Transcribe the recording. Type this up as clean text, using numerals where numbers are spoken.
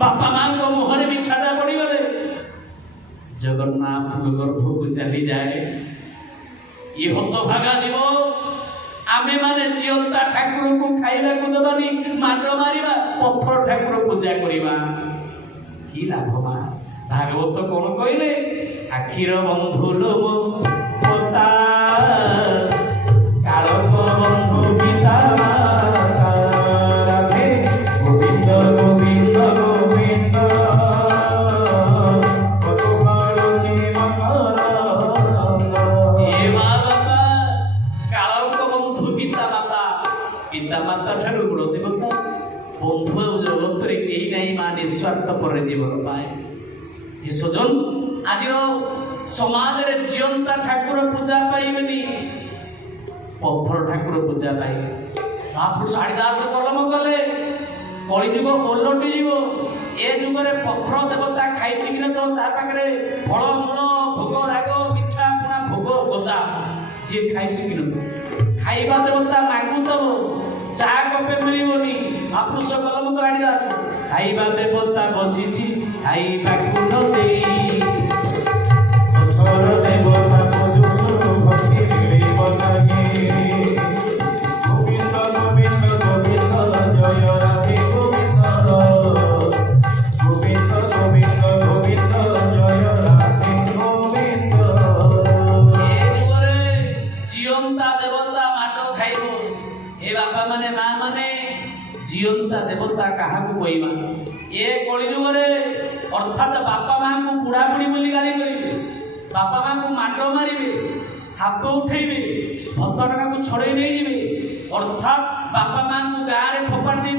बापा माँ को मुहर मिठाटा पड़गले जगन्नाथ गर्भ को चली जाए ये हतभागा जीव आमे माने जीवंता ठाकुर को खाइला को दबानी मांड मारिबा पत्थर ठाकुर पूजा करिबा की लाभ मा भागवत कोन कहले आखिर बंधु लोभ पोता कालक बंधु पिता राधे गोविंद गोविंद गोविंद कतुमारुचि मकर ए मा बाबा कालक बंधु पिता माता ठाकुर गुण देवता बंधु जगत रे केही नाही मा निस्वार्थ पर जीवन पाए ये सजन आज समाज रे जीवंता ठाकुर पूजा पाइबेनी पत्थर ठाकुर पूजा पाइ महापुरुष हरिदास कलम गले कली जीव ओलटी जीव ए जुग रे पत्थर देवता खाई सिखिन तो ता पाखरे फल मूल भोग राग मिठा पुना भोग गदा जे खाई सिखिन खाइबा देवता मागु तब चा कपे मिलिबनी महापुरुष कलम तो हरिदास खाइबा देवता बसिछि खाइबा कुन देई पत्थर देवता पजुनु भक्ति मिलिब लागि गोविंद गोविंद गोविंद जय राधे गोविंद गोविंद गोविंद गोविंद जय राधे गोविंद ए जुगरे जीवंता देवता माटो खाइबो ए बापा माने मां माने जीवंता देवता कहा को कहवा ए कली जुगरे अर्थात बापा मां को बुढ़ा बुढ़ी बोली गाली करेंगे बापा मां को माड मारे हाथ उठेबे 10 टका को छड़े नहीं अर्थात बापा मां को गाँव में फोपाड़ दे